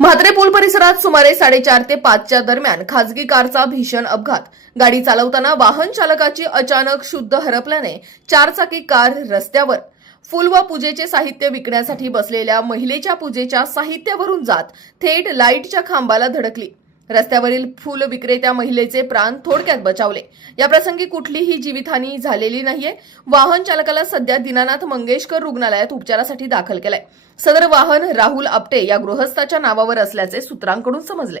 म्हात्रे पूल परिसरात सुमारे साडेचार ते पाचच्या दरम्यान खासगी कारचा भीषण अपघात. गाडी चालवताना वाहन चालकाची अचानक शुद्ध हरपल्याने चारचाकी कार रस्त्यावर. फुल व पूजेचे साहित्य विकण्यासाठी बसलेल्या महिलेच्या पूजेच्या साहित्यावरून जात थेट लाईटच्या खांबाला धडकली. रस्त्यावरील फुल विक्रेत्या महिलेचे प्राण थोडक्यात बचावले. याप्रसंगी कुठलीही जीवितहानी झालेली नाहीये. वाहन चालकाला सध्या दीनानाथ मंगेशकर रुग्णालयात उपचारासाठी दाखल केलंय. सदर वाहन राहुल आपटे या गृहस्थाच्या नावावर असल्याचे सूत्रांकडून समजले.